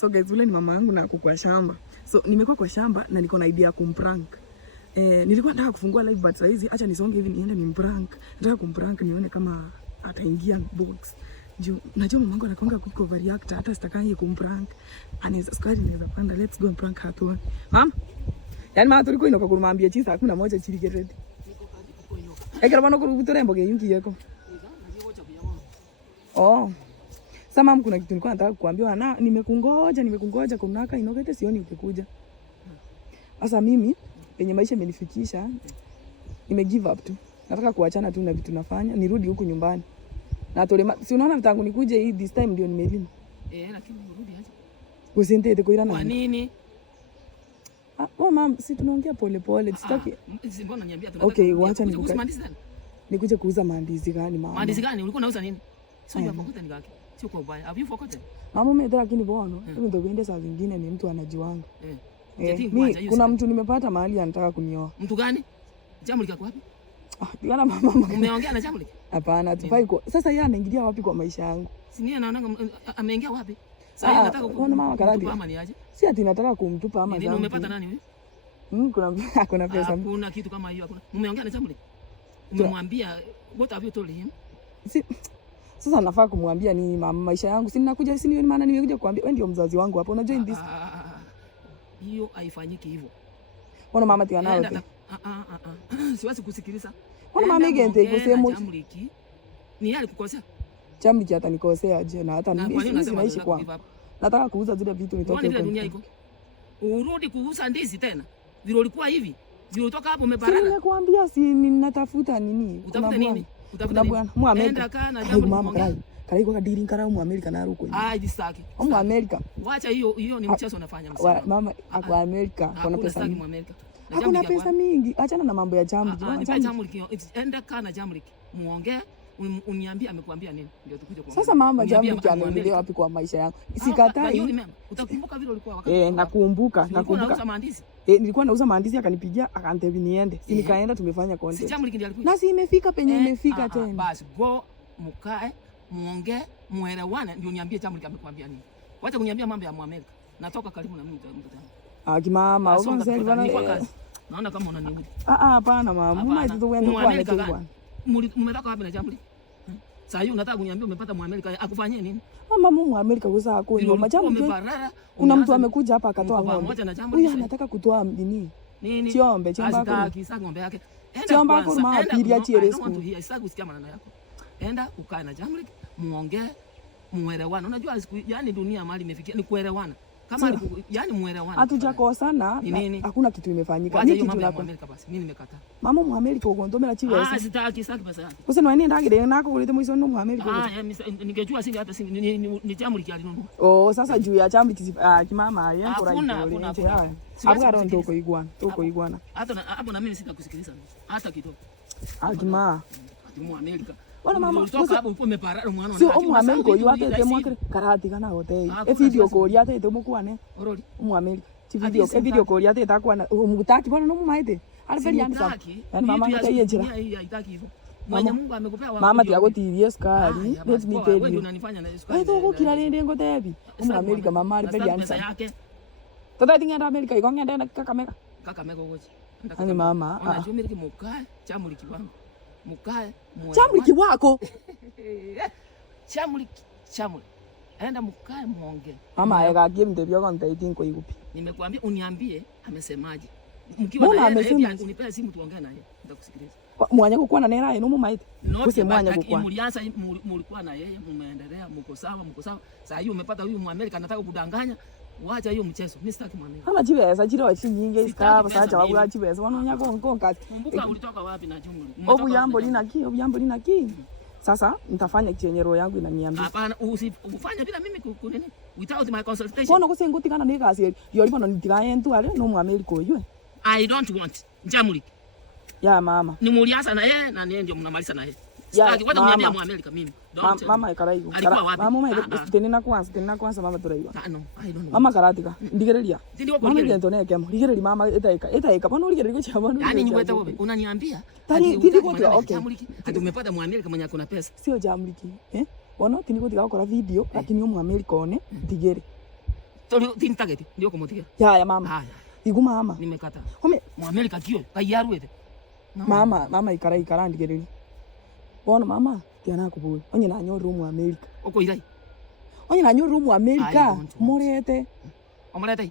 So guys, ule ni mama yangu na ako kwa shamba. So nimekuwa kwa shamba na niko na idea ya kumprank. Nilikuwa nataka kufungua live but saizi acha nisonge hivi niende nimprank. Nataka kumprank nione kama ataingia box. Najua mama yangu anakuanga quick overreactor, hata sitakangi kumprank. Anaweza skari naweza panda, let's go and prank her tu. Mama? Yaani mama tulikuwa inoka kumwambia chisa hakuna moja chili get. Ekera bana ko rubuto rembo ge yungi yako. Oh. Sama kuna kitu nilikuwa nataka kukuambia na nimekungoja kunaka inokete sioni ukikuja. Sasa mimi penye maisha imenifikisha nime give up tu. Nataka kuachana tu na vitu nafanya, nirudi huku nyumbani. Na tole si unaona tangu nikuje hii this time ndio nimelima. Lakini urudi aje? Usintete kuira na. Kwa nini? Mama, si tunaongea pole pole, sitaki. Mbona niambia tunataka. Okay, wacha nikuje kuuza maandizi gani mama? Maandizi gani? Ulikuwa unauza nini? Sio ya forgotten ni gaki. Sio kwa ubaya. Have you forgotten? Mama umeenda lakini bono, ndio kuende saa zingine ni mtu anajiwanga. Mimi kuna mtu nimepata mahali anataka kunioa. Mtu gani? Jamuli kako wapi? Diana mama. Umeongea na Jamuli? Hapana, tufai kwa. Sasa yeye anaingilia wapi kwa maisha yangu? Si mimi naona ameingia wapi? Sasa nataka kuona mama karadi. Ama ni aje? Si ati nataka kumtupa ama nini umepata nani wewe? Kuna pesa. Hakuna kitu kama hiyo hakuna. Umeongea na Jamuli? Umemwambia what have you told him? Si sasa nafaa kumwambia nini mama maisha yangu? Si ninakuja si ni maana nimekuja kuambia wewe ndio mzazi wangu hapo. Unajua in this. Hiyo haifanyiki hivyo. Mbona mama tia nao? Siwezi kusikiliza. Mbona mama igente kusema Jamuliki? Ni yale kukosea. Jamuliki atanikosea je na hata mimi sinaishi kwa. Nataka kuuza zile vitu nitoke kwa dunia iko. Urudi kuuza ndizi tena. Vile ulikuwa hivi. Vile utoka hapo umeparana. Nimekuambia si ninatafuta nini? Utafuta nini? Utafuta bwana. Muamerika. Kana Jamuliki mama karai kwa kadiri kara Muamerika na ruko. Disaki. Muamerika. Wacha hiyo ni mchezo unafanya msema. Mama ako Amerika kuna pesa mingi. Hakuna Hakuna pesa mingi. Achana na mambo ya Jamuliki. Jamuliki. Enda kana Jamuliki. Muongee. Uniambia amekuambia nini ndio tukuje kwa. Sasa mama Jamuliki ameongelea wapi kwa maisha yangu? Sikatai. Utakumbuka vile ulikuwa wakati. Nakumbuka. Nauza maandizi. Nilikuwa nauza maandizi akanipigia akantebi niende. Si nikaenda tumefanya content. Si Jamuliki ndiye alikuja. Na si imefika penye imefika tena. Basi go mkae muongee muelewane ndio niambie Jamuliki amekwambia nini. Wacha kuniambia mambo ya Muamerika. Natoka karibu na mimi mtazamo. Kimama, unasema bwana. Naona kama unaniudi. Hapana mama. Mama hizo wewe ndio kwa Umetoka wapi na Jamuliki? Sasa hiyo unataka kuniambia umepata Muamerika akufanyie nini? Mama Muamerika kusa hako ni mama Jamuliki. Kuna mtu amekuja hapa akatoa ng'ombe. Huyu anataka kutoa nini? Nini? Chombe chamba ng'ombe yake. Chomba kwa mama pili ya chieresku. Sasa kusikia maneno yako. Enda ukae na Jamuliki, muongee, muelewane. Unajua yani dunia mali imefikia ni kuelewana. Kama yani muelewane. Hatujakosana, hakuna kitu imefanyika. Ni kitu na Amerika basi. Mimi nimekataa. Mama Muamerika ugondomera chiwe. Sitaki pesa yako. Usema wewe nenda ngide nako kulete mwiso no Muamerika. Ningejua singe hata ni Jamuliki alinunua. Sasa juu ya Jamuliki kimama yako right. Hakuna. Abgaro ndoko igwana. Toko igwana. Hata hapo na mimi sitakusikiliza. Hata kidogo. Kima. Amerika. Wala mama kutoka hapo uko umeparara mwana wangu. Sio Amerika yo atete mwakere karati kana hote. Video call atete mukwane. Orori. Amerika. Video call atete akwana mutaki bwana no mumaite. Alifeli yanisa. Yani mama hata njira. Haitaki hivyo. Mwenye Mungu amekupea wapi? Mama tiago tirie skari. Let me tell you. Wewe unanifanya na skari. Wewe uko kila lende ngotebi. Amerika mama alifeli yanisa. Tata tinga Amerika iko ngenda Kakamega. Kakamega ugoje. Ani mama. Unajua Amerika mukae Jamuliki wangu. Mukae Jamuliki wako. Jamuliki. Enda mukae muongee. Mama aega game ndebyo konta itinko igupi. Nimekuambia uniambie amesemaje. Mkiwa na yeye unipe simu tuongee naye. Nitakusikiliza. Mwanya kukuwa na nera ino mumaite. Kuse mwanya kukuwa. Mulianza mulikuwa na yeye mumeendelea mko sawa. Sasa hiyo umepata huyu Muamerika anataka kudanganya. Wacha hiyo mchezo. Mimi sitaki Muamerika. Kama chibesa chiro chinyinge iskaba sacha wabula chibesa wanonya konkazi. Kumbuka ulitoka wapi na Jamuliki? Obuyambo lina ki. Sasa nitafanya chenye roho yangu inaniambia. Hapana, usifanye bila mimi kunini? Without my consultation. Kono kusengutikana ne kazi. Yoli bano nitikaye ntu ale no Muamerika oyo. I don't want Jamuliki. Ya mama. Nimulianza na yeye na yeye ndio mnamaliza na yeye. Sitaki kwenda kuniambia Muamerika mimi. Mama ikaraigo. Mama tena kwanza mama turaigo. No, I don't know. Mama karatika. Ndigereria. Mama ndio neke ndigereria mama etaika. Bano ndigereria cha bano. Yaani ni wewe unaniambia? Okay. Hadi umepata Muamerika mwenye kuna pesa. Sio Jamuliki. Wono tiniko tika gukora video lakini Muamerika one ndigere. Tori tin target ndio kumutia. Ya mama. Haya. Igu mama. Nimekata. Kome Mu America kio kayaruete. Mama ikara ndigiriri. Bona mama tiana kubuy. Onye na nyoru mu America. Oko irai. Onye na nyoru mu America. Murete. Omurete.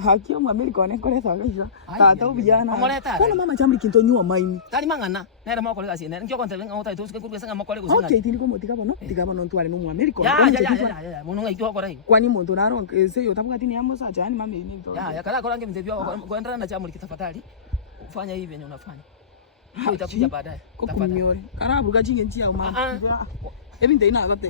Hakio mu America one kore saga isha. Tata ubiyana. Omurete. Bona mama chamri kinto nyua maini. Tari mangana. Nera moko lega sine. Nkyo konte lenga ota ituske kurwe sanga moko lega sanga. Okay, tini ko motika bono. Tika bono ntware no mu America. Ya. Muno ngai to korai. Kwani muntu naro se yo tabuka tini amo sa jani mama ni to. Ya kala korange mtebia kuendana na chamri kitafadhali. Ufanya hivi yenye unafanya. Hiyo itakuja baadaye. Koko miore. Karabu gachinge ntia uma. Ebi ndai na gote.